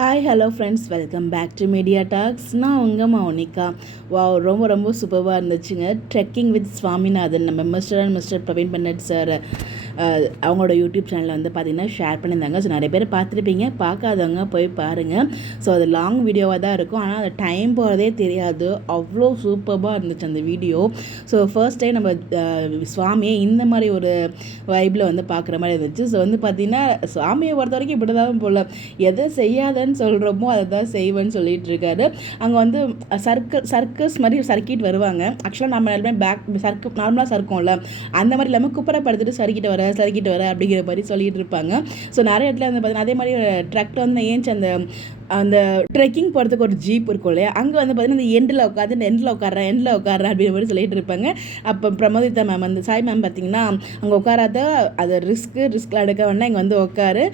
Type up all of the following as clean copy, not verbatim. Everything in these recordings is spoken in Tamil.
Hi hello friends, welcome back to Media Talks. நான் உங்கள் மௌனிகா. ரொம்ப சூப்பராக இருந்துச்சுங்க. ட்ரெக்கிங் வித் சுவாமிநாதன், நம்ம மிஸ்டர் பிரவீன் பன்னட் சார் அவங்களோட யூடியூப் சேனலில் வந்து பார்த்திங்கன்னா ஷேர் பண்ணியிருந்தாங்க. ஸோ நிறைய பேர் பார்த்துருப்பீங்க, பார்க்காதவங்க போய் பாருங்கள். ஸோ அது லாங் வீடியோவாக தான் இருக்கும், ஆனால் அது டைம் போகிறதே தெரியாது. அவ்வளோ சூப்பராக இருந்துச்சு அந்த வீடியோ. ஸோ ஃபர்ஸ்ட் டைம் நம்ம சுவாமியை இந்த மாதிரி ஒரு வைப்பில் வந்து பார்க்குற மாதிரி இருந்துச்சு. ஸோ வந்து பார்த்திங்கன்னா சுவாமியை பொறுத்த வரைக்கும் இப்படி தான் போல், எதை செய்யாதன்னு சொல்கிறோமோ அதை தான் செய்வேன்னு சொல்லிட்டு இருக்காரு. அங்கே வந்து சர்க்கஸ் மாதிரி சர்க்கிட் வருவாங்க. ஆக்சுவலாக நம்ம எல்லாமே நார்மலாக சறுக்கும்ல, அந்த மாதிரி இல்லாமல் குப்பரை படுத்துட்டு சறுக்கிட்டு வர அப்படிங்கிற மாதிரி சொல்லிட்டு இருப்பாங்க. ஸோ நிறைய இடத்துல வந்து பார்த்தீங்கன்னா அதே மாதிரி ட்ரக்கில் வந்து ஏஞ்சி அந்த ட்ரெக்கிங் போகிறதுக்கு ஒரு ஜீப் இருக்கும் இல்லையா, அங்கே வந்து பார்த்தீங்கன்னா இந்த எண்டில் உட்காடுறேன் அப்படிங்கிற மாதிரி சொல்லிட்டு இருப்பாங்க. அப்போ பிரமோதிதா மேம் வந்து சாய் மேம் பார்த்தீங்கன்னா அங்கே உட்காராத, அது ரிஸ்கில் எடுக்க வேணா இங்கே வந்து உட்காரு,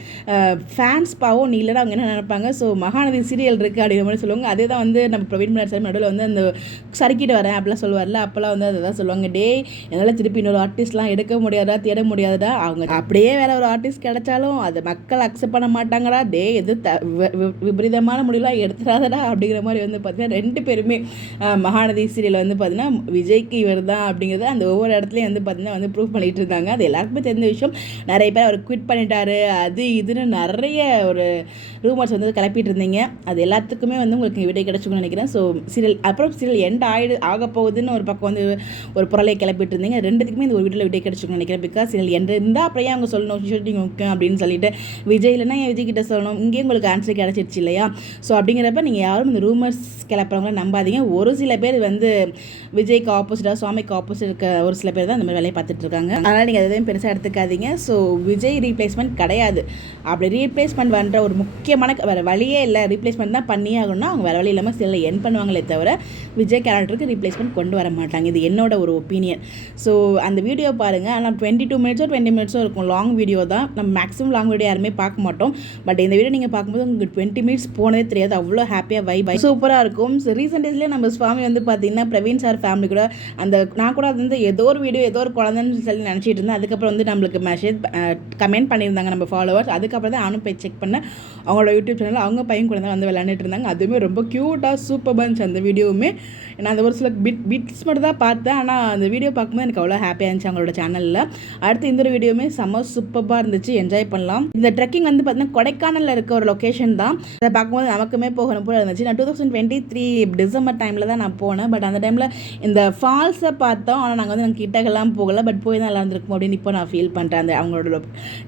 ஃபேன்ஸ் பாவம் நீ இல்லைனா அவங்க என்ன நினைப்பாங்க. ஸோ மகாநதி சீரியல் இருக்குது அப்படிங்கிற மாதிரி சொல்லுவாங்க. அதே தான் வந்து நம்ம பிரவீன் பன்னட் சார் நடுவில் வந்து அந்த சறுக்கிட்டு வரேன் அப்படிலாம் சொல்லுவார்ல, அப்போல்லாம் வந்து அதை தான் சொல்லுவாங்க. என்னால் திருப்பி இன்னொரு ஆர்டிஸ்ட்லாம் எடுக்க முடியாதா, தேட முடியாதா, அவங்க அப்படியே வேற ஒரு ஆர்டிஸ்ட் கிடைச்சாலும் அதை மக்கள் அக்செப்ட் பண்ண மாட்டாங்கடா, எது விபரீதமான முடியலாம் எடுத்துடாதடா அப்படிங்கிற மாதிரி வந்து பார்த்தீங்கன்னா ரெண்டு பேருமே மகாநதி சீரியல் வந்து பார்த்தீங்கன்னா விஜய்க்கு இவர் தான் அப்படிங்கிறத அந்த ஒவ்வொரு இடத்துலையும் வந்து பார்த்தீங்கன்னா வந்து ப்ரூவ் பண்ணிட்டு இருந்தாங்க. அது எல்லாருக்குமே தெரிஞ்ச விஷயம். நிறைய பேர் அவர் குவிட் பண்ணிட்டாரு, அது இதுன்னு நிறைய ஒரு ரூமர்ஸ் வந்து கிளப்பிட்டு இருந்தீங்க. அது எல்லாத்துக்குமே வந்து உங்களுக்கு விடை கிடைச்சுன்னு நினைக்கிறேன். ஸோ சீரியல் எண்ட் ஆக போகுதுன்னு ஒரு பக்கம் வந்து ஒரு பொருளை கிளப்பிட்டு இருந்தீங்க. ரெண்டுத்துக்குமே இந்த ஒரு வீட்டில் விடை கிடைச்சுன்னு நினைக்கிறேன். பிகாஸ் சீரியல் எண்ட் இருந்தால் அப்படியே அவங்க சொல்லணும் ஷூட்டிங் முக்கியம் அப்படின்னு சொல்லிட்டு விஜய் இல்லைன்னா விஜய் கிட்ட சொல்லணும். இங்கேயும் உங்களுக்கு ஆன்சர் கிடைச்சிருச்சு இல்லையா. ஸோ அப்படிங்கிறப்ப நீங்கள் யாரும் இந்த ரூமர்ஸ் கிளப்புறவங்கள நம்பாதீங்க. ஒரு சில பேர் வந்து விஜய்க்கு ஆப்போசிட்டாக சுவாமிக்கு ஆப்போசிட் இருக்க ஒரு சில பேர் தான் இந்த மாதிரி வேலையை பார்த்துட்டு இருக்காங்க. அதனால் நீங்கள் எதையும் பெருசாக எடுத்துக்காதீங்க. ஸோ விஜய் ரீப்ளேஸ்மெண்ட் கிடையாது. அப்படி ரீப்ளேஸ்மெண்ட் பண்ணுற ஒரு முக்கியமான வேறு வழியே இல்லை, ரீப்ளேஸ்மெண்ட் தான் பண்ணியே ஆகணும்னா அவங்க வேறு வழி இல்லாமல் சில என் பண்ணுவாங்களே தவிர விஜய் கேரக்டருக்கு ரீப்ளேஸ்மெண்ட் கொண்டு வர மாட்டாங்க. இது என்னோட ஒரு ஒப்பீனியன். ஸோ அந்த வீடியோ பாருங்கள். ஆனால் 22 மினிட்ஸோ 20 மினிட்ஸோ இருக்கும், லாங் வீடியோ தான். நம்ம மேக்ஸிமம் லாங் வீடியோ யாருமே பார்க்க மாட்டோம். பட் இந்த வீடியோ நீங்கள் பார்க்கும்போது உங்களுக்கு 20 மினிட்ஸ் போனதே தெரியாது, அவ்வளோ ஹாப்பியாக வைப் சூப்பராக இருக்கும். ஸோ ரீசெண்ட் டேஸ்லேயே நம்ம சுவாமி வந்து பார்த்தீங்கன்னா பிரவீன் சார் ஃபேமிலி கூட நான் கூட அது வந்து ஏதோ ஒரு வீடியோ ஏதோ ஒரு குழந்தைன்னு சொல்லி நினச்சிட்டு இருந்தேன். அதுக்கப்புறம் வந்து நம்மளுக்கு மெசேஜ் கமெண்ட் பண்ணியிருந்தாங்க நம்ம ஃபாலோவர்ஸ். அதுக்கப்புறம் தான் நானும் போய் செக் பண்ணேன். அவங்களோட யூடியூப் சேனலில் அவங்க பையன் கூட தான் வந்து விளையாண்டுட்டு இருந்தாங்க. அதுவுமே ரொம்ப க்யூட்டாக சூப்பராக இருந்துச்சு அந்த வீடியோவுமே. நான் அந்த ஒரு சில பிட்ஸ் மட்டும் தான் பார்த்தேன், ஆனால் அந்த வீடியோ பார்க்கும்போது எனக்கு அவ்வளோ ஹாப்பியாக இருந்துச்சு அவங்களோட சேனலில். அடுத்து இந்த ஒரு வீடியோவுமே செம்ம சூப்பராக இருந்துச்சு, என்ஜாய் பண்ணலாம். இந்த ட்ரெக்கிங் வந்து பார்த்தீங்கன்னா கொடைக்கானலில் இருக்க ஒரு லொக்கேஷன் தான். அதை பார்க்கும்போது நமக்குமே போகணும் போல இருந்துச்சு. நான் 2023 டிசம்பர் டைமில் தான் நான் போனேன். பட் அந்த டைமில் இந்த ஃபால்ஸை பார்த்தோம், ஆனால் நாங்கள் கிட்டக்கெல்லாம் போகலை. பட் போய் தான் நல்லா இருந்திருக்கும் அப்படின்னு இப்போ நான் ஃபீல் பண்ணுறேன். அந்த அவங்களோட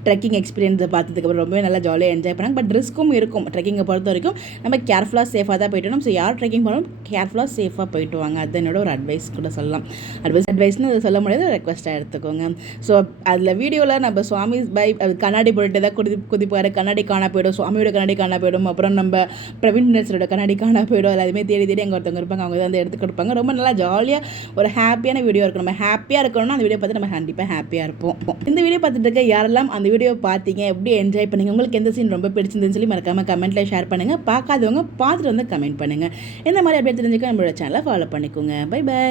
ட்ரெக்கிங் எக்ஸ்பீரியன்ஸை பார்த்ததுக்கப்புறம் ரொம்பவே நல்லா ஜாலியாக என்ஜாய் பண்ணாங்க. பட் ரிஸ்க்கும் இருக்கும் ட்ரெக்கிங்கை பொறுத்த வரைக்கும். நம்ம கேர்ஃபுல்லாக சேஃபாக தான் போய்ட்டு வரணும். ஸோ யார் ட்ரெக்கிங் பண்ணணும் கேர்ஃபுல்லாக சேஃபாக போயிட்டு வாங்க. அது என்னோட ஒரு அட்வைஸ் கூட சொல்லலாம். அட்வைஸ்னு அதை சொல்ல முடியாது, ரெக்வஸ்ட்டாக எடுத்துக்கோங்க. ஸோ அதில் வீடியோவில் நம்ம சுவாமி கண்ணாடி போட்டு தான் குதிப்பார், கண்ணாடி காணா போயிடும், சுவாமியோட கண்ணாடி காணா போயிடும், அப்புறம் நம்ம பிரவீன் பன்னட் கண்ணாடி காணா போயிடும். எல்லாருமே தேடி அங்கே ஒருத்தவங்க இருப்பாங்க, அவங்க தான் எடுத்து கொடுப்பாங்க. ரொம்ப நல்லா ஜாலியாக ஒரு ஹாப்பியான வீடியோ இருக்கும். நம்ம ஹாப்பியாக இருக்கணும்னா அந்த வீடியோ பார்த்து நம்ம கண்டிப்பாக ஹாப்பியாக இருப்போம். இந்த வீடியோ பார்த்துட்டு இருக்க யாரெல்லாம் அந்த வீடியோ பார்த்தீங்க, எப்படி என்ஜாய் பண்ணீங்க, உங்களுக்கு எந்த சீன் ரொம்ப பிடிச்சிருந்துன்னு சொல்லி மறக்காமல் கமெண்ட்டில் ஷேர் பண்ணுங்கள். பார்க்காதவங்க பார்த்துட்டு வந்து கமெண்ட் பண்ணுங்கள். இந்த மாதிரி அப்படியே தெரிஞ்சுக்க நம்மளோட சேனலை ஃபாலோ பண்ணிக்கோங்க. பை.